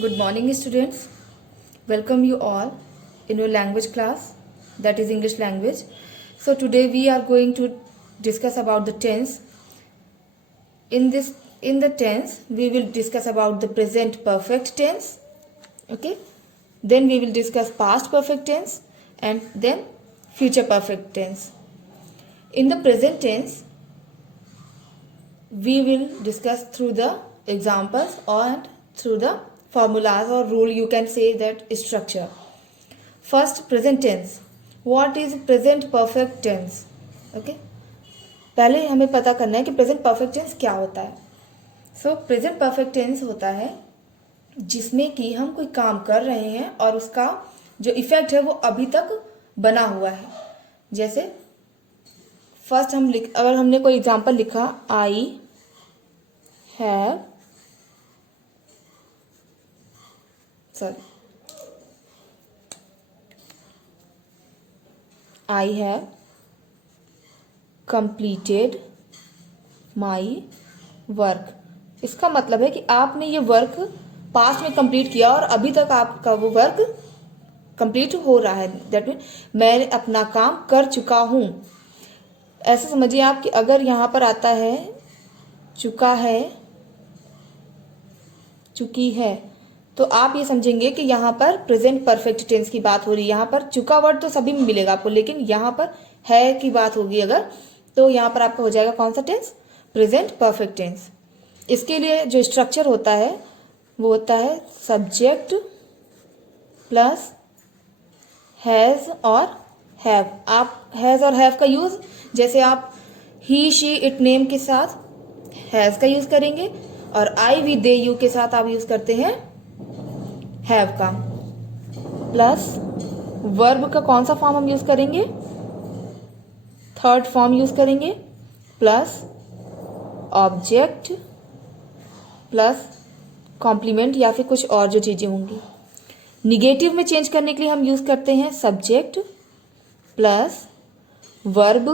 Good morning, students. Welcome you all in your language class, that is English language. So today we are going to discuss about the tense. In the tense, we will discuss about the present perfect tense. Okay. Then we will discuss past perfect tense and then future perfect tense. In the present tense, we will discuss through the examples and through the formulas or rule, you can say that structure. First, present tense. What is present perfect tense? Okay. पहले हमें पता करना है कि present perfect tense क्या होता है. सो present perfect tense होता है जिसमें कि हम कोई काम कर रहे हैं और उसका जो इफेक्ट है वो अभी तक बना हुआ है. जैसे फर्स्ट अगर हमने कोई एग्जांपल लिखा, I have completed my work. इसका मतलब है कि आपने ये वर्क पास्ट में कंप्लीट किया और अभी तक आपका वो वर्क कंप्लीट हो रहा है. दैट मीन मैं अपना काम कर चुका हूं. ऐसे समझिए आप कि अगर यहां पर आता है चुका है, चुकी है, तो आप ये समझेंगे कि यहाँ पर प्रेजेंट परफेक्ट टेंस की बात हो रही है. यहाँ पर चुका वर्ड तो सभी में मिलेगा आपको, लेकिन यहाँ पर है की बात होगी अगर, तो यहाँ पर आपका हो जाएगा कौन सा टेंस? Present perfect tense. इसके लिए जो स्ट्रक्चर होता है वो होता है सब्जेक्ट प्लस हैज और हैव. आप हैज और हैव का यूज, जैसे आप ही शी इट नेम के साथ हैज का यूज करेंगे और आई वी दे यू के साथ आप यूज करते हैं हैव का. प्लस वर्ब का कौन सा फॉर्म हम यूज करेंगे? थर्ड फॉर्म यूज करेंगे. प्लस ऑब्जेक्ट प्लस कॉम्प्लीमेंट या फिर कुछ और जो चीजें होंगी. निगेटिव में चेंज करने के लिए हम यूज करते हैं सब्जेक्ट प्लस वर्ब,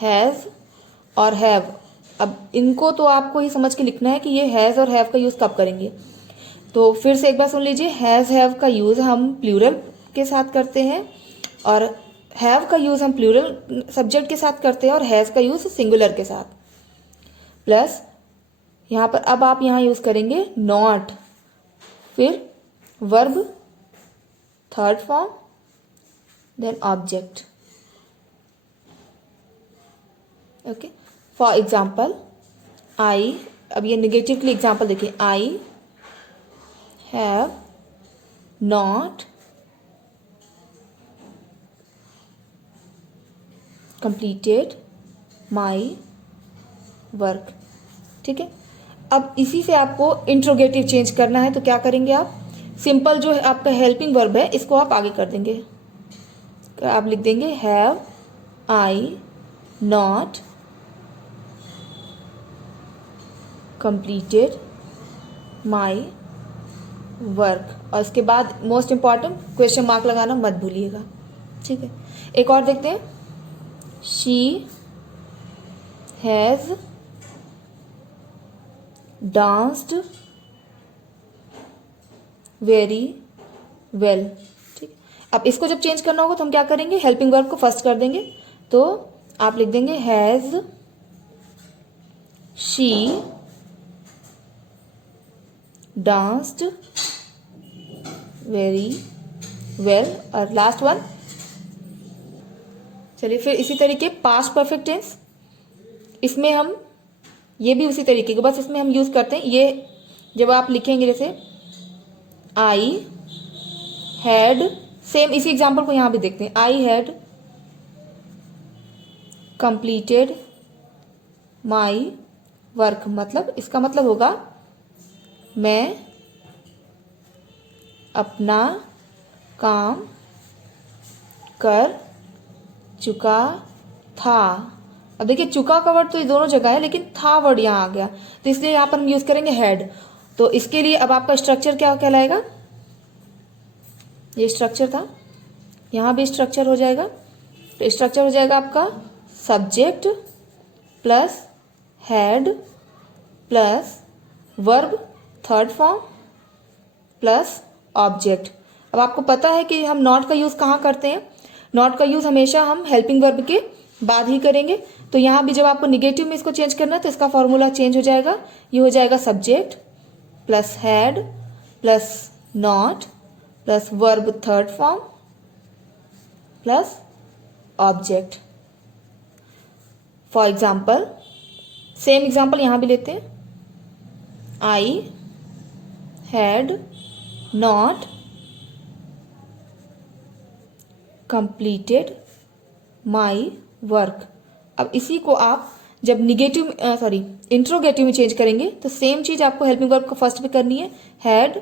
हैज और हैव. अब इनको तो आपको ही समझ के लिखना है कि ये हैज और हैव का यूज कब करेंगे. तो फिर से एक बार सुन लीजिए. हैज हैव का यूज हम प्लूरल के साथ करते हैं और हैव का यूज हम प्लूरल सब्जेक्ट के साथ करते हैं और हैज का यूज सिंगुलर के साथ. प्लस यहाँ पर अब आप यहाँ यूज करेंगे नॉट, फिर verb third form, then object. Okay. For example I, अब ये निगेटिव के लिए एग्जाम्पल देखिए. I have not completed my work. ठीक है. अब इसी से आपको इंट्रोगेटिव चेंज करना है, तो क्या करेंगे आप? सिंपल जो है आपका हेल्पिंग वर्ब है इसको आप आगे कर देंगे. तो आप लिख देंगे have I not completed my work. और इसके बाद मोस्ट इंपॉर्टेंट क्वेश्चन मार्क लगाना मत भूलिएगा. ठीक है. एक और देखते हैं. She has danced very well. ठीक है. अब इसको जब चेंज करना होगा तो हम क्या करेंगे? हेल्पिंग वर्ब को फर्स्ट कर देंगे. तो आप लिख देंगे has she danced very well. और लास्ट वन, चलिए फिर इसी तरीके पास्ट परफेक्ट टेंस. इसमें हम ये भी उसी तरीके को, बस इसमें हम यूज करते हैं ये जब आप लिखेंगे जैसे आई हैड, सेम इसी एग्जांपल को यहां भी देखते हैं. I had completed my work. मतलब इसका मतलब होगा मैं अपना काम कर चुका था. अब देखिए चुका का वर्ड तो ये दोनों जगह है, लेकिन था वर्ड यहाँ आ गया, तो इसलिए यहाँ पर हम यूज करेंगे हैड. तो इसके लिए अब आपका स्ट्रक्चर क्या कहलाएगा? ये स्ट्रक्चर था, यहाँ भी स्ट्रक्चर हो जाएगा. तो स्ट्रक्चर हो जाएगा आपका subject plus had plus verb third form plus object. अब आपको पता है कि हम नॉट का यूज कहाँ करते हैं, नॉट का यूज हमेशा हम हेल्पिंग वर्ब के बाद ही करेंगे। तो यहां भी जब आपको निगेटिव में इसको चेंज करना है तो इसका फॉर्मूला चेंज हो जाएगा, ये हो जाएगा subject plus had plus not plus verb third form plus object. For example, same example यहां भी लेते हैं, I had not completed my work. अब इसी को आप जब निगेटिव इंट्रोगेटिव में चेंज करेंगे तो सेम चीज आपको हेल्पिंग वर्ब को फर्स्ट पे करनी है, had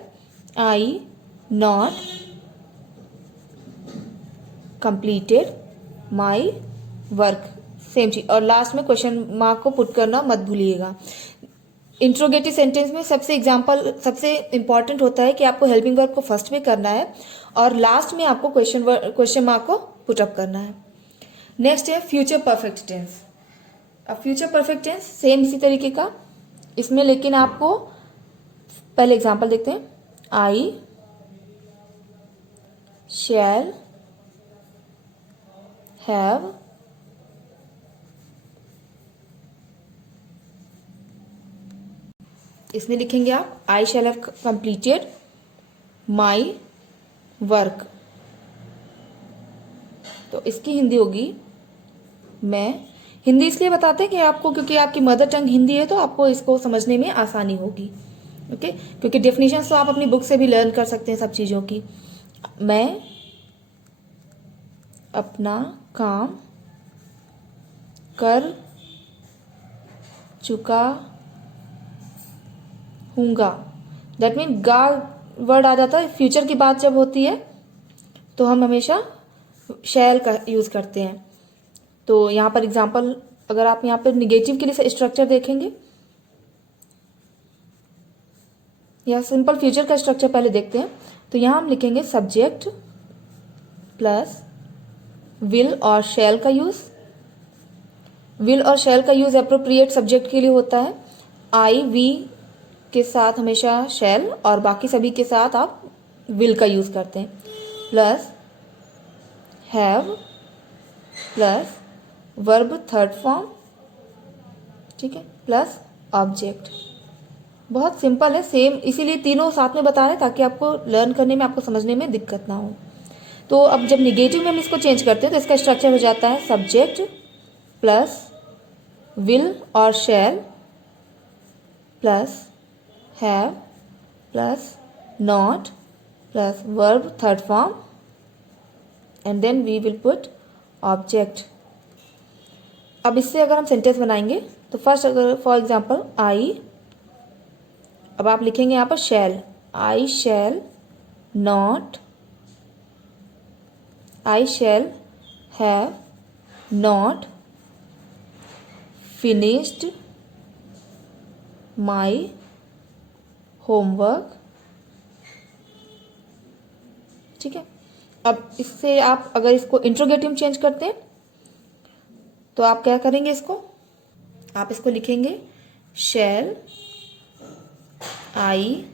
I not completed my work, same चीज। और लास्ट में क्वेश्चन मार्क को पुट करना मत भूलिएगा। इंट्रोगेटिव सेंटेंस में सबसे इंपॉर्टेंट होता है कि आपको हेल्पिंग वर्ब को फर्स्ट में करना है और लास्ट में आपको क्वेश्चन मार्क को पुटअप करना है। नेक्स्ट है फ्यूचर परफेक्ट टेंस। अब फ्यूचर परफेक्ट टेंस सेम इसी तरीके का, इसमें लेकिन आपको पहले एग्जांपल देखते हैं, आई शैल हैव इसमें लिखेंगे आप I shall have completed my work. तो इसकी हिंदी होगी, मैं हिंदी इसलिए बताते हैं कि आपको, क्योंकि आपकी मदर टंग हिंदी है तो आपको इसको समझने में आसानी होगी। ओके, क्योंकि डेफिनेशन तो आप अपनी बुक से भी लर्न कर सकते हैं सब चीज़ों की। मैं अपना काम कर चुका हूँगा, दैट मीन गा वर्ड आ जाता है फ्यूचर की बात जब होती है तो हम हमेशा शैल का यूज करते हैं। तो यहां पर एग्जांपल, अगर आप यहां पर निगेटिव के लिए स्ट्रक्चर देखेंगे या सिंपल फ्यूचर का स्ट्रक्चर पहले देखते हैं, तो यहां हम लिखेंगे सब्जेक्ट प्लस विल और शैल का यूज। विल और शैल का यूज एप्रोप्रिएट सब्जेक्ट के लिए होता है, आई वी के साथ हमेशा शैल और बाकी सभी के साथ आप विल का यूज करते हैं, plus have plus verb third form, ठीक है, प्लस ऑब्जेक्ट। बहुत सिंपल है, सेम इसीलिए तीनों साथ में बता रहे हैं ताकि आपको लर्न करने में, आपको समझने में दिक्कत ना हो। तो अब जब निगेटिव में हम इसको चेंज करते हैं तो इसका स्ट्रक्चर हो जाता है सब्जेक्ट प्लस विल और शैल plus have plus not plus verb third form and then we will put object। अब इससे अगर हम सेंटेंस बनाएंगे तो फर्स्ट अगर फॉर एग्जांपल आई, अब आप लिखेंगे यहां पर shall, I shall not, I shall have not finished my homework, ठीक है। अब इससे आप अगर इसको इंट्रोगेटिव में चेंज करते हैं तो आप क्या करेंगे, इसको आप इसको लिखेंगे shall I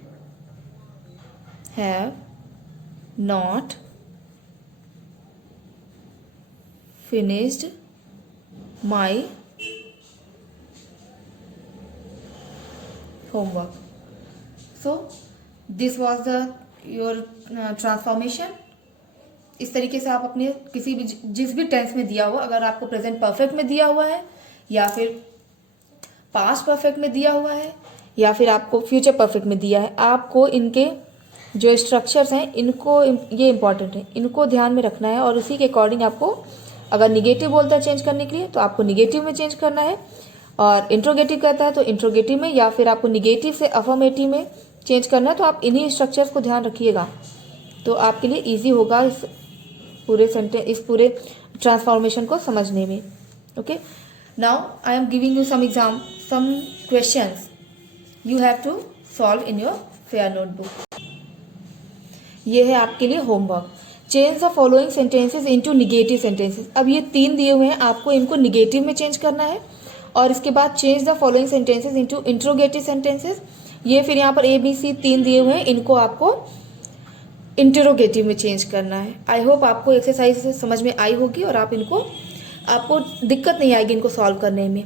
have not finished my homework. So this was the your transformation. इस तरीके से आप अपने किसी भी जिस भी टेंस में दिया हुआ, अगर आपको प्रेजेंट परफेक्ट में दिया हुआ है या फिर पास्ट परफेक्ट में दिया हुआ है या फिर आपको फ्यूचर परफेक्ट में दिया है, आपको इनके जो स्ट्रक्चर्स हैं इनको, ये इंपॉर्टेंट है, इनको ध्यान में रखना है। और उसी के अकॉर्डिंग आपको, अगर निगेटिव बोलता है चेंज करने के लिए तो आपको निगेटिव में चेंज करना है, और इंट्रोगेटिव कहता है तो इंट्रोगेटिव में, या फिर आपको निगेटिव से अफर्मेटिव में चेंज करना है। तो आप इन्हीं स्ट्रक्चर्स को ध्यान रखिएगा तो आपके लिए ईजी होगा इस पूरे ट्रांसफॉर्मेशन को समझने में। Okay, now I am giving you some questions you have to solve in your fair notebook. ये है आपके लिए homework. Change the following sentences into negative sentences. अब ये 3 दिए हुए हैं, आपको इनको निगेटिव में चेंज करना है और इसके बाद change the following sentences into interrogative sentences ये फिर यहाँ पर ABC 3 दिए हुए हैं, इनको आपको इंटरोगेटिव में चेंज करना है। आई होप आपको एक्सरसाइज समझ में आई होगी और आपको दिक्कत नहीं आएगी इनको सॉल्व करने में।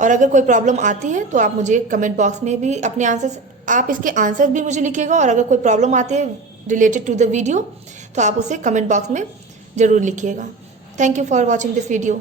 और अगर कोई प्रॉब्लम आती है तो आप मुझे कमेंट बॉक्स में भी अपने आंसर्स, आप इसके आंसर भी मुझे लिखिएगा, और अगर कोई प्रॉब्लम आती है रिलेटेड टू द वीडियो तो आप उसे कमेंट बॉक्स में ज़रूर लिखिएगा। Thank you for watching this video.